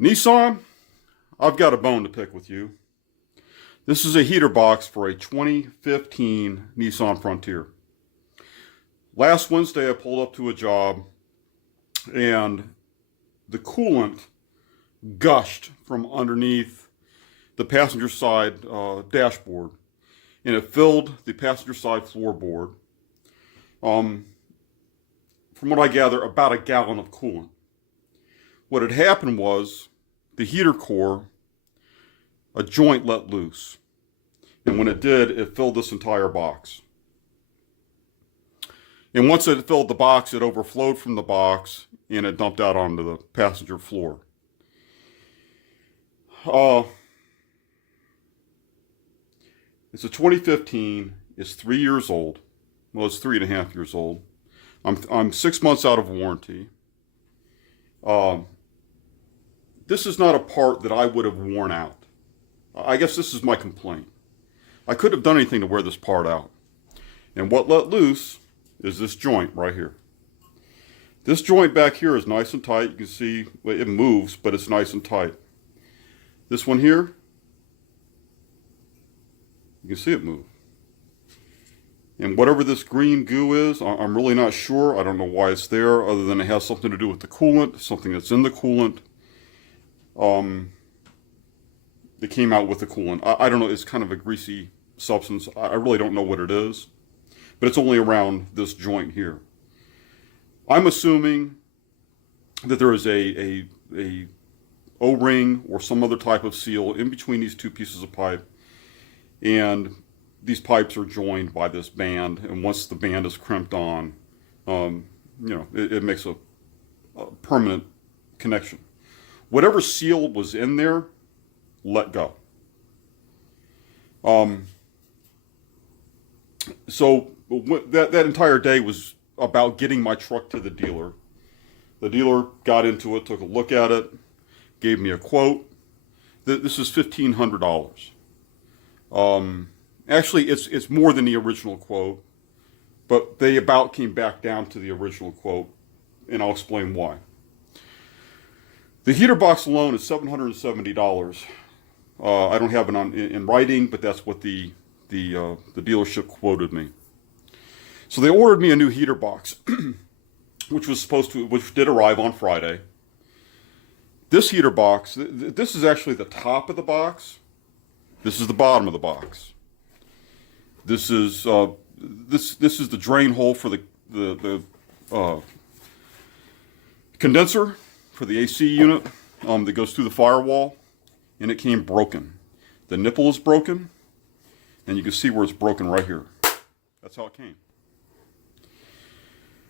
Nissan, I've got a bone to pick with you. This is a heater box for a 2015 Nissan Frontier. Last Wednesday I pulled up to a job and the coolant gushed from underneath the passenger side dashboard, and it filled the passenger side floorboard. From what I gather, about a gallon of coolant. What had happened was the heater core, a joint let loose. And when it did, it filled this entire box. And once it filled the box, it overflowed from the box and it dumped out onto the passenger floor. It's a 2015. It's 3 years old. Well, it's 3.5 years old. I'm 6 months out of warranty. This is not a part that I would have worn out. I guess this is my complaint. I couldn't have done anything to wear this part out. And what let loose is this joint right here. This joint back here is nice and tight. You can see it moves, but it's nice and tight. This one here, you can see it move. And whatever this green goo is, I'm really not sure. I don't know why it's there, other than it has something to do with the coolant, something that's in the coolant. That came out with the coolant. I don't know, it's kind of a greasy substance. I really don't know what it is, but it's only around this joint here. I'm assuming that there is a O-ring or some other type of seal in between these two pieces of pipe, and these pipes are joined by this band, and once the band is crimped on, it makes a permanent connection. Whatever seal was in there, let go. So that entire day was about getting my truck to the dealer. The dealer got into it, took a look at it, gave me a quote. This is $1,500. Actually, it's more than the original quote, but they about came back down to the original quote, and I'll explain why. The heater box alone is $770. I don't have it in writing, but that's what the dealership quoted me. So they ordered me a new heater box, which did arrive on Friday. This heater box, this is actually the top of the box. This is the bottom of the box. This is the drain hole for the condenser for the AC unit that goes through the firewall, and it came broken. The nipple is broken, and you can see where it's broken right here. That's how it came.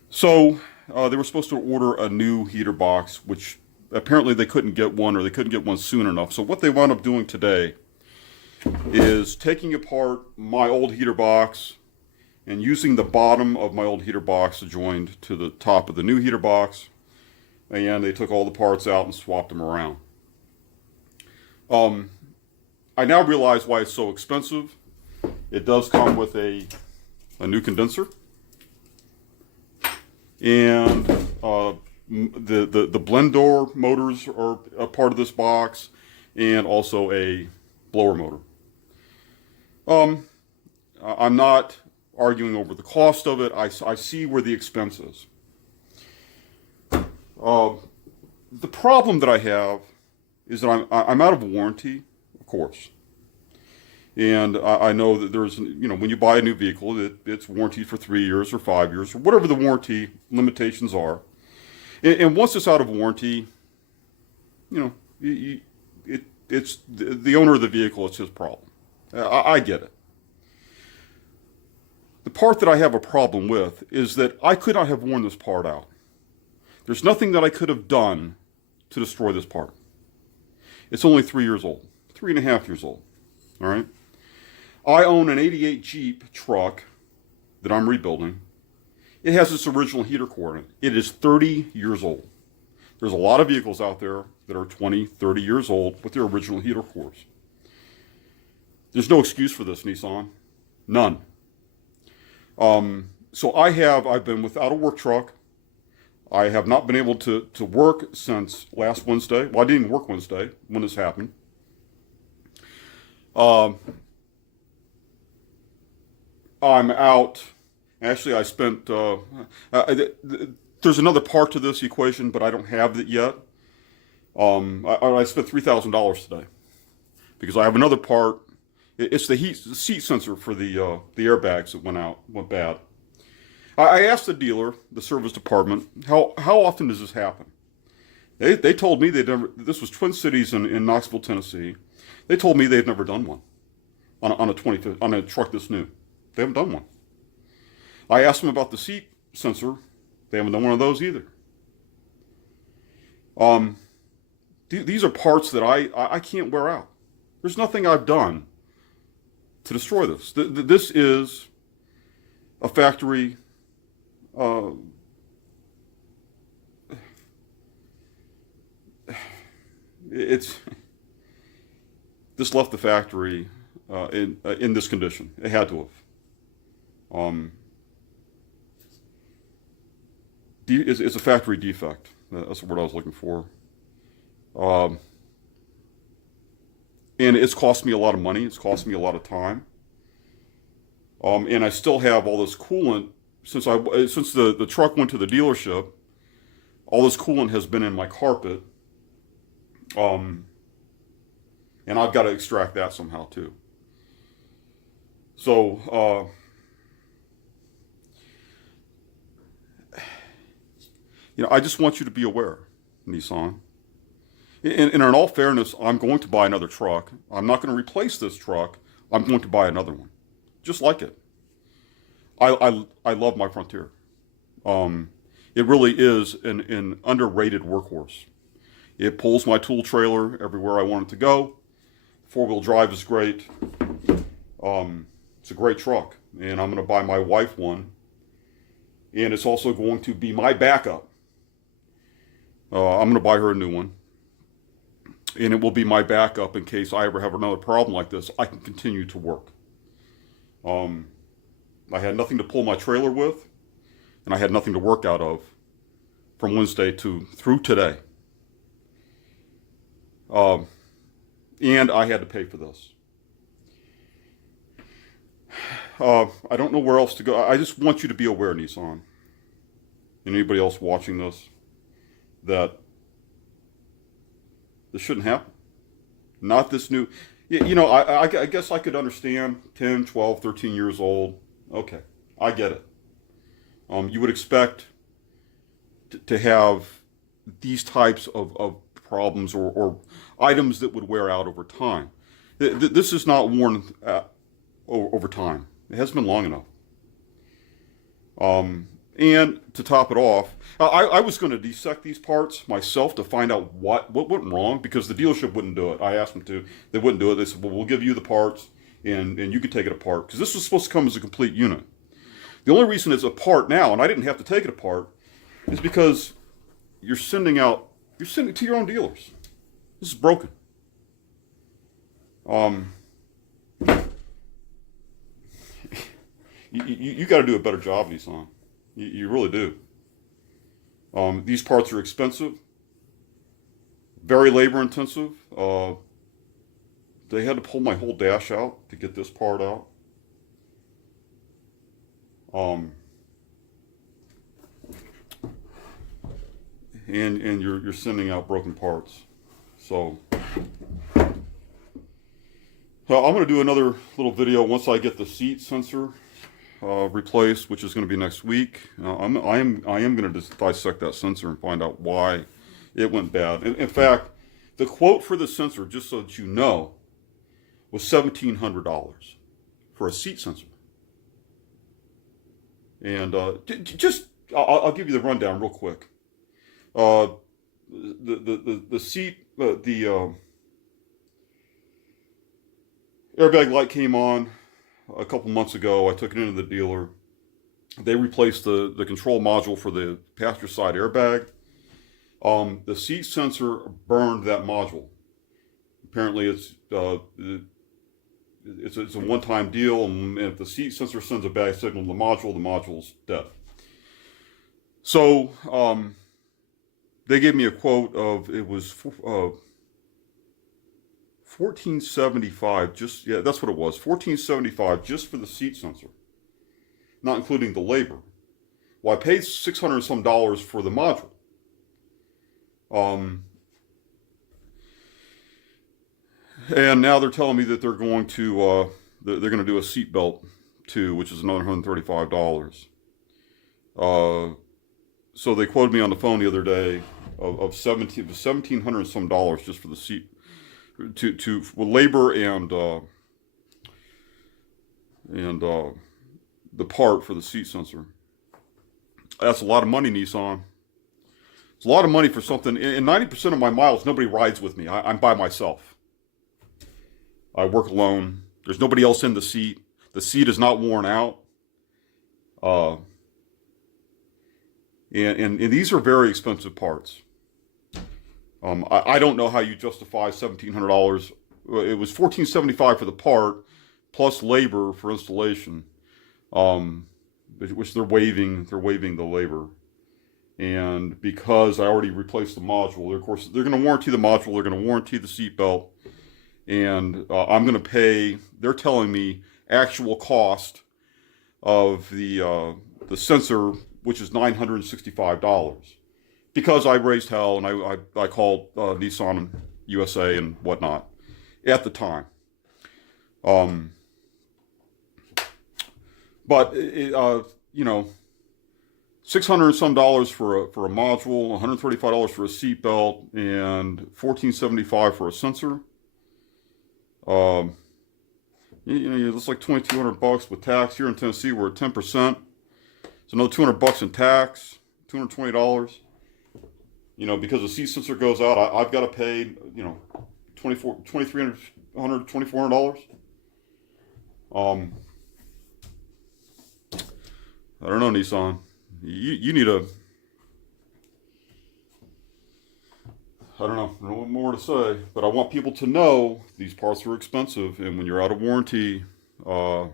So they were supposed to order a new heater box, which apparently they couldn't get one, or they couldn't get one soon enough. So what they wound up doing today is taking apart my old heater box and using the bottom of my old heater box joined to the top of the new heater box, and they took all the parts out and swapped them around. I now realize why it's so expensive. It does come with a new condenser, and the blend door motors are a part of this box, and also a blower motor. I'm not arguing over the cost of it. I see where the expense is. The problem that I have is that I'm out of warranty, of course. And I know that there's, when you buy a new vehicle, it's warranted for 3 years or 5 years or whatever the warranty limitations are. And once it's out of warranty, it's the owner of the vehicle, it's his problem. I get it. The part that I have a problem with is that I could not have worn this part out. There's nothing that I could have done to destroy this part. It's only 3 years old, 3.5 years old, all right? I own an 88 Jeep truck that I'm rebuilding. It has its original heater core in it. It is 30 years old. There's a lot of vehicles out there that are 20, 30 years old with their original heater cores. There's no excuse for this, Nissan. None. So I've been without a work truck. I have not been able to work since last Wednesday. Well, I didn't even work Wednesday when this happened. I'm out. Actually, I spent. There's another part to this equation, but I don't have it yet. I spent $3,000 today because I have another part. It's the seat sensor for the airbags that went bad. I asked the dealer, the service department, how often does this happen? They told me they'd never. This was Twin Cities in Knoxville, Tennessee. They told me they'd never done one on a truck this new. They haven't done one. I asked them about the seat sensor. They haven't done one of those either. These are parts that I can't wear out. There's nothing I've done to destroy this. This is a factory. This left the factory in this condition. It had to have. It's a factory defect. That's the word I was looking for. And it's cost me a lot of money. It's cost me a lot of time. And I still have all this coolant since the truck went to the dealership. All this coolant has been in my carpet. And I've got to extract that somehow too. So, I just want you to be aware, Nissan. And in all fairness, I'm going to buy another truck. I'm not going to replace this truck. I'm going to buy another one, just like it. I love my Frontier. It really is an underrated workhorse. It pulls my tool trailer everywhere I want it to go. Four-wheel drive is great. It's a great truck, and I'm going to buy my wife one. And it's also going to be my backup. I'm going to buy her a new one. And it will be my backup in case I ever have another problem like this. I can continue to work. I had nothing to pull my trailer with, and I had nothing to work out of from Wednesday through today. And I had to pay for this. I don't know where else to go. I just want you to be aware, Nissan, and anybody else watching this, that this shouldn't happen. Not this new. I guess I could understand 10, 12, 13 years old. Okay, I get it. You would expect to have these types of problems or items that would wear out over time. This is not worn over time. It hasn't been long enough. And to top it off, I was going to dissect these parts myself to find out what went wrong, because the dealership wouldn't do it. I asked them to. They wouldn't do it. They said, well, we'll give you the parts and you can take it apart, because this was supposed to come as a complete unit. The only reason it's apart now, and I didn't have to take it apart, is because you're sending it to your own dealers. This is broken. You got to do a better job, Nissan. You really do. These parts are expensive, very labor intensive. They had to pull my whole dash out to get this part out. And you're sending out broken parts. So I'm going to do another little video once I get the seat sensor replaced, which is going to be next week. I am going to dissect that sensor and find out why it went bad. In fact, the quote for the sensor, just so that you know, was $1,700 for a seat sensor. And I'll give you the rundown real quick. The seat, the airbag light came on a couple months ago. I took it into the dealer. They replaced the control module for the passenger side airbag. The seat sensor burned that module. Apparently it's a one-time deal, and if the seat sensor sends a bad signal to the module's dead. So they gave me a quote of, it was $1475, just, yeah, that's what it was, $1475 just for the seat sensor, not including the labor. Well, I paid $600 some for the module. And now they're telling me that they're going to do a seat belt too, which is another $135. So they quoted me on the phone the other day of $1,700 some just for the seat, with labor and the part for the seat sensor. That's a lot of money, Nissan. It's a lot of money for something. And 90% of my miles, nobody rides with me. I'm by myself. I work alone. There's nobody else in the seat. The seat is not worn out. And these are very expensive parts. I don't know how you justify $1,700. It was $1,475 for the part, plus labor for installation, which they're waiving the labor. And because I already replaced the module, of course, they're going to warranty the module, they're going to warranty the seatbelt, and I'm going to pay, they're telling me, actual cost of the sensor, which is $965. Because I raised hell and I called Nissan USA and whatnot at the time. But you know, $600 some for a module, $135 for a seatbelt, and $1475 for a sensor. It's like $2,200 with tax. Here in Tennessee, we're at 10%. It's another $200 in tax, $220. Because the seat sensor goes out, I've got to pay, $2,300, $2,400. I don't know, Nissan. You need a... I don't know what more to say, but I want people to know these parts are expensive, and when you're out of warranty, it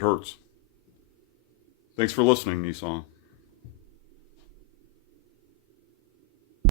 hurts. Thanks for listening, Nissan.